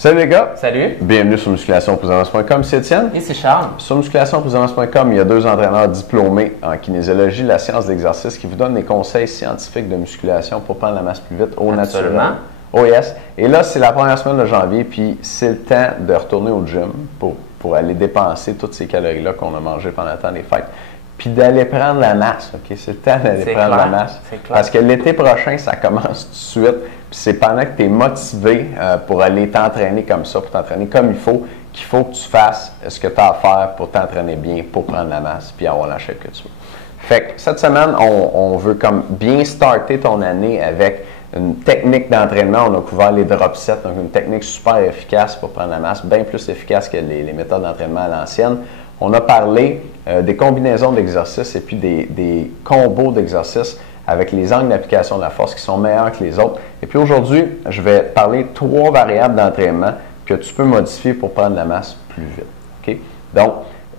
Salut les gars! Salut! Bienvenue sur musculationpourprenance.com, c'est Étienne. Et c'est Charles. Sur musculationpourprenance.com, il y a deux entraîneurs diplômés en kinésiologie, la science de l'exercice, qui vous donnent des conseils scientifiques de musculation pour prendre la masse plus vite au naturel. Oh yes! Et là, c'est la première semaine de janvier, puis c'est le temps de retourner au gym pour aller dépenser toutes ces calories-là qu'on a mangées pendant le temps des fêtes. Puis d'aller prendre la masse, OK? C'est le temps d'aller prendre la masse. Parce que l'été prochain, ça commence tout de suite. Puis c'est pendant que tu es motivé pour aller t'entraîner comme ça, pour t'entraîner comme il faut, qu'il faut que tu fasses ce que tu as à faire pour t'entraîner bien, pour prendre la masse, puis avoir la shape que tu veux. Fait que cette semaine, on veut comme bien starter ton année avec une technique d'entraînement. On a couvert les drop sets, donc une technique super efficace pour prendre la masse, bien plus efficace que les méthodes d'entraînement à l'ancienne. On a parlé des combinaisons d'exercices et puis des combos d'exercices avec les angles d'application de la force qui sont meilleurs que les autres. Et puis aujourd'hui, je vais parler 3 variables d'entraînement que tu peux modifier pour prendre la masse plus vite. Okay? Donc,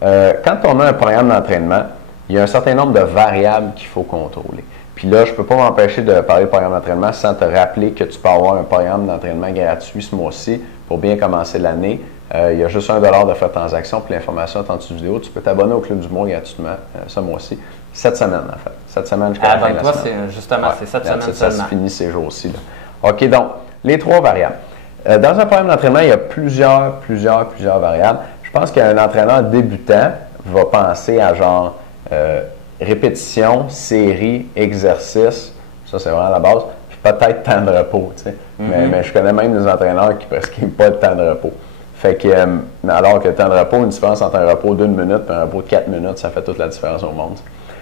quand on a un programme d'entraînement, il y a un certain nombre de variables qu'il faut contrôler. Puis là, je ne peux pas m'empêcher de parler de programme d'entraînement sans te rappeler que tu peux avoir un programme d'entraînement gratuit ce mois-ci pour bien commencer l'année. Il y a juste $1 de frais de transaction. Pour l'information est en dessous de vidéo. Tu peux t'abonner au Club du Mois gratuitement ce mois-ci. Cette semaine, en fait. Cette semaine jusqu'à la fin de la semaine. C'est justement, c'est cette semaine seulement. Ça se finit ces jours-ci. OK, donc, les 3 variables. Dans un programme d'entraînement, il y a plusieurs variables. Je pense qu'un entraîneur débutant va penser à genre répétition, série, exercice. Ça, c'est vraiment la base. Puis peut-être temps de repos, tu sais. Mais je connais même des entraîneurs qui ne prescrivent pas de temps de repos. Fait que, alors que le temps de repos, une différence entre un repos d'1 minute et un repos de 4 minutes, ça fait toute la différence au monde.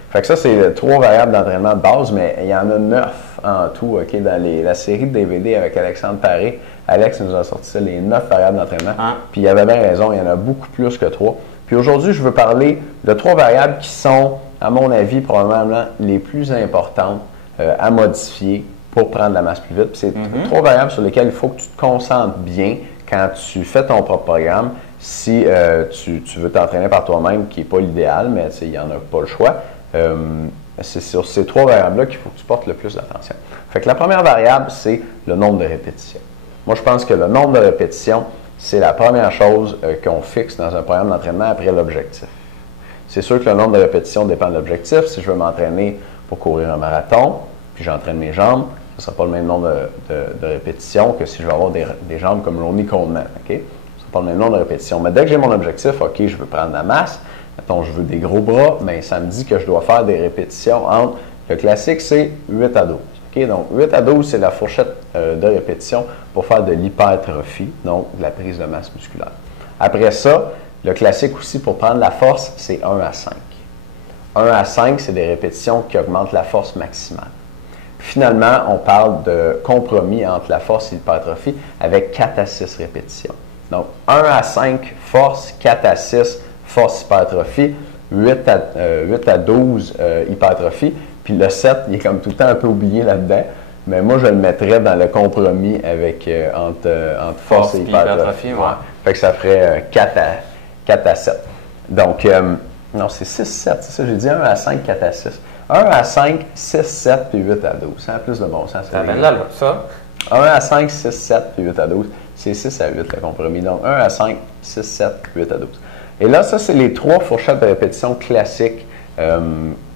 Fait que ça, c'est 3 variables d'entraînement de base, mais il y en a 9 en tout, OK, dans la série de DVD avec Alexandre Paré. Alex nous a sorti ça, les 9 variables d'entraînement. Puis il avait bien raison, il y en a beaucoup plus que 3. Puis aujourd'hui, je veux parler de 3 variables qui sont, à mon avis, probablement les plus importantes à modifier pour prendre la masse plus vite. Puis c'est 3 variables sur lesquelles il faut que tu te concentres bien quand tu fais ton propre programme. Si tu veux t'entraîner par toi-même, qui n'est pas l'idéal, mais il n'y en a pas le choix, c'est sur ces 3 variables-là qu'il faut que tu portes le plus d'attention. Fait que la première variable, c'est le nombre de répétitions. Moi, je pense que le nombre de répétitions, c'est la première chose qu'on fixe dans un programme d'entraînement après l'objectif. C'est sûr que le nombre de répétitions dépend de l'objectif. Si je veux m'entraîner pour courir un marathon, puis j'entraîne mes jambes, ce ne sera pas le même nombre de répétitions que si je veux avoir des jambes comme Ronnie Coleman. Okay? Ce ne sera pas le même nombre de répétitions. Mais dès que j'ai mon objectif, OK, je veux prendre la masse, mettons, je veux des gros bras, mais ça me dit que je dois faire des répétitions entre, le classique, c'est 8 à 12. Okay? Donc, 8 à 12, c'est la fourchette de répétitions pour faire de l'hypertrophie, donc de la prise de masse musculaire. Après ça, le classique aussi pour prendre la force, c'est 1 à 5. 1 à 5, c'est des répétitions qui augmentent la force maximale. Finalement, on parle de compromis entre la force et l'hypertrophie avec 4 à 6 répétitions. Donc, 1 à 5, force, 4 à 6, force, hypertrophie, 8 à 12, hypertrophie. Puis le 7, il est comme tout le temps un peu oublié là-dedans. Mais moi, je le mettrais dans le compromis avec, entre force et hypertrophie. Ouais. Fait que ça ferait 4 à 7. Donc, non, c'est 6, 7. C'est ça, j'ai dit 1 à 5, 4 à 6. 1 à 5, 6, 7, puis 8 à 12. Ça a plus de bon sens. Ça vient là, ça. 1 à 5, 6, 7, puis 8 à 12. C'est 6 à 8, le compromis. Donc, 1 à 5, 6, 7, puis 8 à 12. Et là, ça, c'est les 3 fourchettes de répétition classiques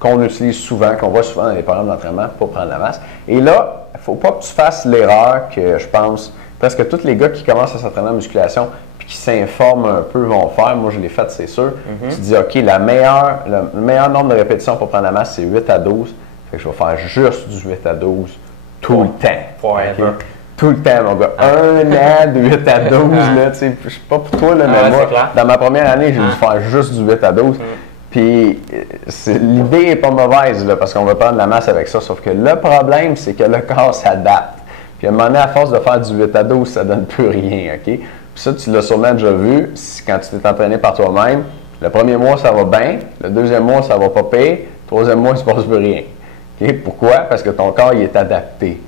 qu'on utilise souvent, qu'on voit souvent dans les programmes d'entraînement pour prendre la masse. Et là, il ne faut pas que tu fasses l'erreur que je pense presque tous les gars qui commencent à s'entraîner en musculation puis qui s'informent un peu vont faire. Moi, je l'ai fait, c'est sûr. Tu te dis, OK, le meilleur nombre de répétitions pour prendre la masse, c'est 8 à 12. Fait que je vais faire juste du 8 à 12 tout le temps. Okay? Tout le temps, mon gars. 1 an de 8 à 12, là, tu sais, je sais pas pour toi, là, mais moi, dans ma première année, j'ai dû faire juste du 8 à 12. Puis l'idée n'est pas mauvaise, là, parce qu'on va prendre la masse avec ça, sauf que le problème, c'est que le corps s'adapte. Puis à un moment donné, à force de faire du 8 à 12, ça ne donne plus rien, OK? Puis ça, tu l'as sûrement déjà vu, quand tu t'es entraîné par toi-même. Le premier mois, ça va bien. Le deuxième mois, ça va pas pire. Le troisième mois, il ne se passe plus rien. Okay? Pourquoi? Parce que ton corps, il est adapté.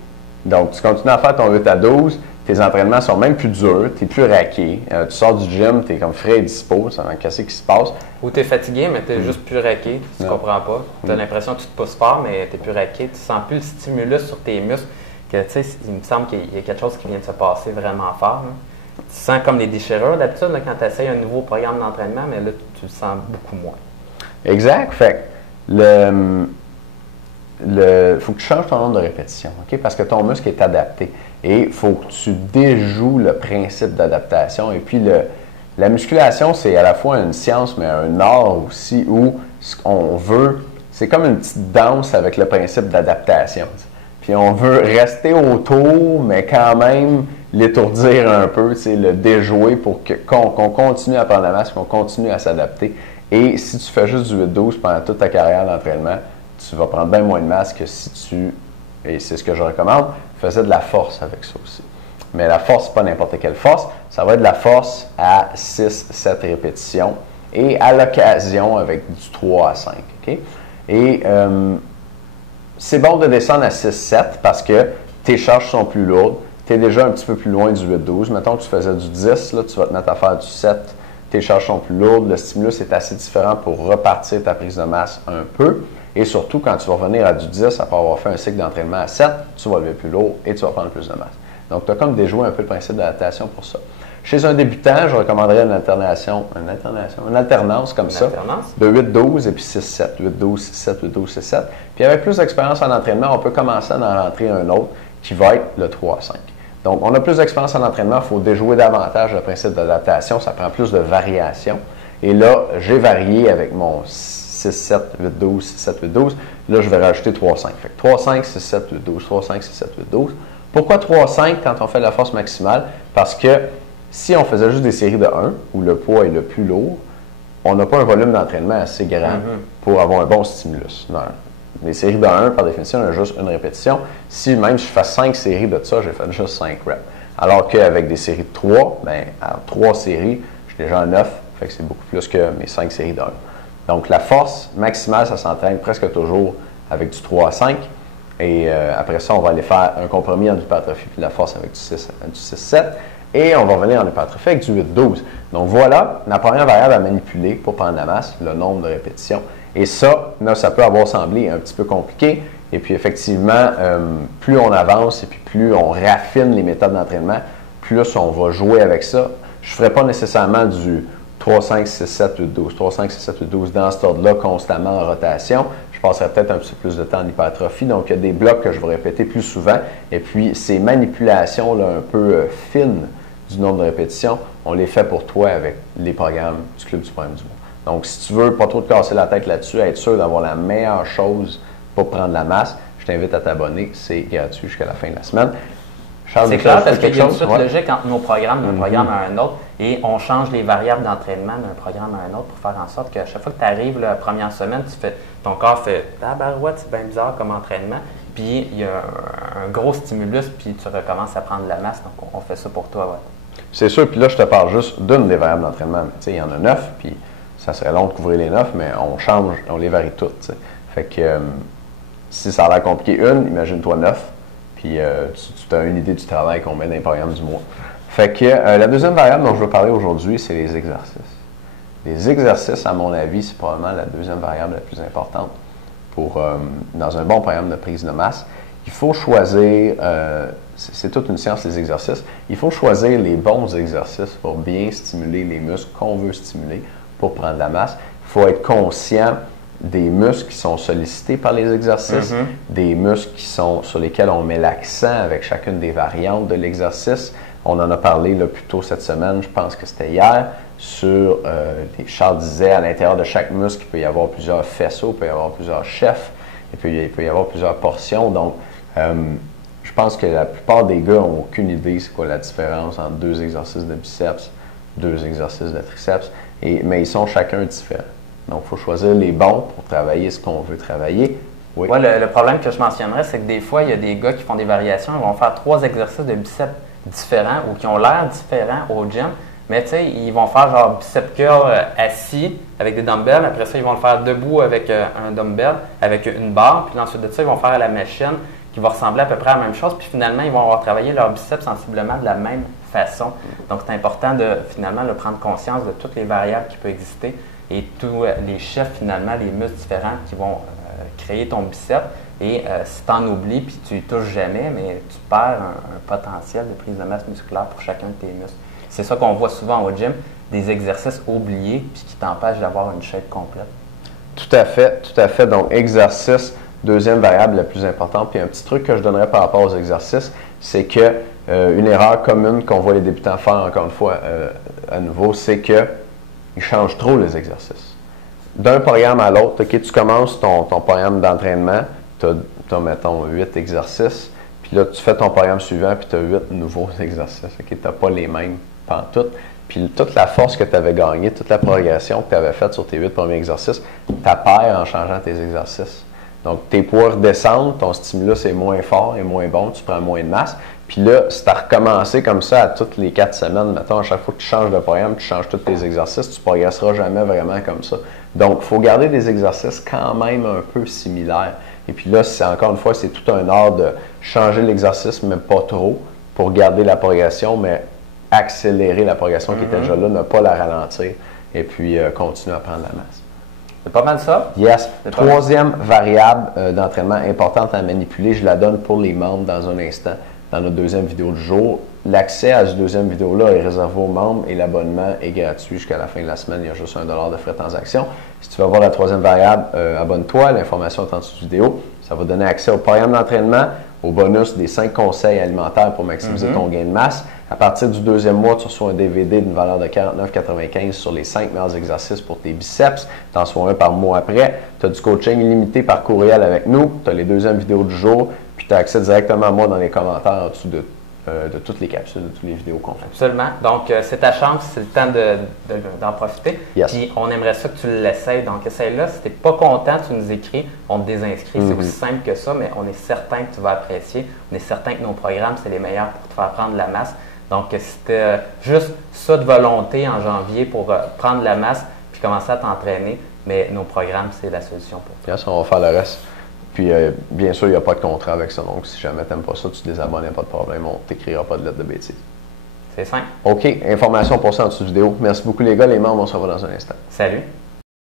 Donc, tu continues à faire ton 8 à 12, tes entraînements sont même plus durs, tu es plus raqué. Tu sors du gym, tu es comme frais et dispo, ça va casser ce qui se passe. Ou tu es fatigué, mais tu es juste plus raqué, tu ne comprends pas. Tu as l'impression que tu te pousses fort, mais tu es plus raqué, tu sens plus le stimulus sur tes muscles. Que, il me semble qu'il y a quelque chose qui vient de se passer vraiment fort. Là. Tu sens comme les déchirures d'habitude là, quand tu essaies un nouveau programme d'entraînement, mais là, tu le sens beaucoup moins. Exact. Fait que faut que tu changes ton nombre de répétitions, OK? Parce que ton muscle est adapté. Et il faut que tu déjoues le principe d'adaptation. Et puis, la musculation, c'est à la fois une science, mais un art aussi, où ce qu'on veut, c'est comme une petite danse avec le principe d'adaptation. Puis on veut rester autour, mais quand même l'étourdir un peu, le déjouer pour qu'on continue à prendre la masse, qu'on continue à s'adapter. Et si tu fais juste du 8-12 pendant toute ta carrière d'entraînement, tu vas prendre bien moins de masse que si tu, et c'est ce que je recommande, faisais de la force avec ça aussi. Mais la force, c'est pas n'importe quelle force, ça va être de la force à 6-7 répétitions et à l'occasion avec du 3 à 5. Okay? Et c'est bon de descendre à 6-7 parce que tes charges sont plus lourdes, tu es déjà un petit peu plus loin du 8-12. Mettons que tu faisais du 10, là, tu vas te mettre à faire du 7, tes charges sont plus lourdes, le stimulus est assez différent pour repartir ta prise de masse un peu. Et surtout, quand tu vas revenir à du 10, après avoir fait un cycle d'entraînement à 7, tu vas lever plus lourd et tu vas prendre plus de masse. Donc, tu as comme déjoué un peu le principe d'adaptation pour ça. Chez un débutant, je recommanderais une alternance comme ça, de 8-12 et puis 6-7, 8-12, 6-7, 8-12, 6-7. Puis avec plus d'expérience en entraînement, on peut commencer à en rentrer un autre qui va être le 3-5. Donc, on a plus d'expérience en entraînement, il faut déjouer davantage le principe d'adaptation, ça prend plus de variation. Et là, j'ai varié avec mon 6-7, 8-12, 6-7, 8-12. Là, je vais rajouter 3-5. Fait que 3-5, 6-7, 8-12, 3-5, 6-7, 8-12. Pourquoi 3-5 quand on fait la force maximale? Parce que si on faisait juste des séries de 1, où le poids est le plus lourd, on n'a pas un volume d'entraînement assez grand pour avoir un bon stimulus. Non. Les séries de 1, par définition, on a juste une répétition. Si même je fais 5 séries de ça, j'ai fait juste 5 reps. Alors qu'avec des séries de 3, bien, à 3 séries, je suis déjà à 9, fait que c'est beaucoup plus que mes 5 séries de 1. Donc, la force maximale, ça s'entraîne presque toujours avec du 3 à 5. Et après ça, on va aller faire un compromis entre l'hypertrophie et la force avec du 6-7. Et on va revenir en hypertrophie avec du 8-12. Donc, voilà la première variable à manipuler pour prendre la masse, le nombre de répétitions. Et ça, là, ça peut avoir semblé un petit peu compliqué. Et puis, effectivement, plus on avance et puis plus on raffine les méthodes d'entraînement, plus on va jouer avec ça. Je ne ferai pas nécessairement du 3, 5, 6, 7, 8, 12. 3, 5, 6, 7, 8, 12 dans cet ordre-là, constamment en rotation. Je passerai peut-être un petit peu plus de temps en hypertrophie. Donc, il y a des blocs que je vais répéter plus souvent. Et puis, ces manipulations-là un peu fines du nombre de répétitions, on les fait pour toi avec les programmes du Club du Programme du Mois. Donc, si tu veux pas trop te casser la tête là-dessus, être sûr d'avoir la meilleure chose pour prendre la masse, je t'invite à t'abonner. C'est gratuit jusqu'à la fin de la semaine. C'est clair parce qu'il y a une suite logique entre nos programmes d'un programme à un autre et on change les variables d'entraînement d'un programme à un autre pour faire en sorte qu'à chaque fois que tu arrives la première semaine, ton corps fait « Ah, barouette, c'est bien bizarre comme entraînement ». Puis il y a un gros stimulus, puis tu recommences à prendre de la masse. Donc on fait ça pour toi. Ouais. C'est sûr, puis là, je te parle juste d'une des variables d'entraînement. Tu sais, il y en a 9, puis ça serait long de couvrir les 9, mais on change, on les varie toutes. T'sais. Fait que si ça a l'air compliqué imagine-toi 9. Puis tu as une idée du travail qu'on met dans les programmes du mois. Fait que la deuxième variable dont je veux parler aujourd'hui, c'est les exercices. Les exercices, à mon avis, c'est probablement la deuxième variable la plus importante dans un bon programme de prise de masse. Il faut choisir, c'est toute une science les exercices, il faut choisir les bons exercices pour bien stimuler les muscles qu'on veut stimuler pour prendre de la masse. Il faut être conscient des muscles qui sont sollicités par les exercices, des muscles sur lesquels on met l'accent avec chacune des variantes de l'exercice. On en a parlé là, plus tôt cette semaine, je pense que c'était hier, sur, Charles disait, à l'intérieur de chaque muscle, il peut y avoir plusieurs faisceaux, il peut y avoir plusieurs chefs, et puis il peut y avoir plusieurs portions. Donc, je pense que la plupart des gars n'ont aucune idée c'est quoi la différence entre 2 exercices de biceps, 2 exercices de triceps, mais ils sont chacun différents. Donc, il faut choisir les bons pour travailler ce qu'on veut travailler. Oui. Ouais, le problème que je mentionnerais, c'est que des fois, il y a des gars qui font des variations, ils vont faire 3 exercices de biceps différents ou qui ont l'air différents au gym, mais tu sais, ils vont faire genre bicep curl assis avec des dumbbells, après ça, ils vont le faire debout avec un dumbbell, avec une barre, puis ensuite de ça, ils vont faire à la machine qui va ressembler à peu près à la même chose, puis finalement, ils vont avoir travaillé leur biceps sensiblement de la même façon. Donc, c'est important de finalement de prendre conscience de toutes les variables qui peuvent exister et tous les chefs, finalement, les muscles différents qui vont créer ton biceps. Et si tu en oublies puis tu ne touches jamais, mais tu perds un potentiel de prise de masse musculaire pour chacun de tes muscles. c'est ça qu'on voit souvent au gym, des exercices oubliés puis qui t'empêchent d'avoir une shape complète. Tout à fait, tout à fait. Donc, exercice, deuxième variable la plus importante. Puis un petit truc que je donnerais par rapport aux exercices, c'est que une erreur commune qu'on voit les débutants faire, encore une fois, à nouveau, c'est qu'ils changent trop les exercices. D'un programme à l'autre, OK, tu commences ton programme d'entraînement, tu as, mettons, 8 exercices, puis là, tu fais ton programme suivant, puis tu as 8 nouveaux exercices. OK, tu n'as pas les mêmes pantoutes. Puis toute la force que tu avais gagnée, toute la progression que tu avais faite sur tes 8 premiers exercices, tu perds en changeant tes exercices. Donc, tes poids redescendent, ton stimulus est moins fort et moins bon, tu prends moins de masse. Puis là, si tu as recommencé comme ça à toutes les 4 semaines, mettons, à chaque fois que tu changes de programme, tu changes tous tes exercices, tu ne progresseras jamais vraiment comme ça. Donc, il faut garder des exercices quand même un peu similaires. Et puis là, encore une fois, c'est tout un art de changer l'exercice, mais pas trop, pour garder la progression, mais accélérer la progression qui était déjà là, ne pas la ralentir, et puis continuer à prendre la masse. C'est pas mal ça? Yes. Troisième variable d'entraînement importante à manipuler, je la donne pour les membres dans un instant, dans notre deuxième vidéo du jour. L'accès à cette deuxième vidéo-là est réservé aux membres et l'abonnement est gratuit jusqu'à la fin de la semaine. Il y a juste $1 de frais de transaction. Si tu veux voir la troisième variable, abonne-toi. L'information est en dessous de vidéo. Ça va donner accès au programme d'entraînement, au bonus des 5 conseils alimentaires pour maximiser ton gain de masse. À partir du deuxième mois, tu reçois un DVD d'une valeur de $49,95 sur les 5 meilleurs exercices pour tes biceps. Tu en reçois un par mois après. Tu as du coaching illimité par courriel avec nous. Tu as les deuxièmes vidéos du jour. Puis tu as accès directement à moi dans les commentaires en dessous de toutes les capsules, de toutes les vidéos qu'on fait. Absolument. Donc, c'est ta chance, c'est le temps d'en profiter. Yes. Puis, on aimerait ça que tu l'essayes. Donc, essaye-là. Si tu n'es pas content, tu nous écris, on te désinscrit. C'est aussi simple que ça, mais on est certain que tu vas apprécier. On est certain que nos programmes, c'est les meilleurs pour te faire prendre de la masse. Donc, si tu as juste ça de volonté en janvier pour prendre de la masse puis commencer à t'entraîner, mais nos programmes, c'est la solution pour toi. Yes, on va faire le reste. Puis, bien sûr, il n'y a pas de contrat avec ça. Donc, si jamais tu n'aimes pas ça, tu te désabonnes, il n'y a pas de problème. On ne t'écrira pas de lettre de bêtises. C'est simple. OK. Information pour ça en dessous de vidéo. Merci beaucoup, les gars. Les membres, on se revoit dans un instant. Salut.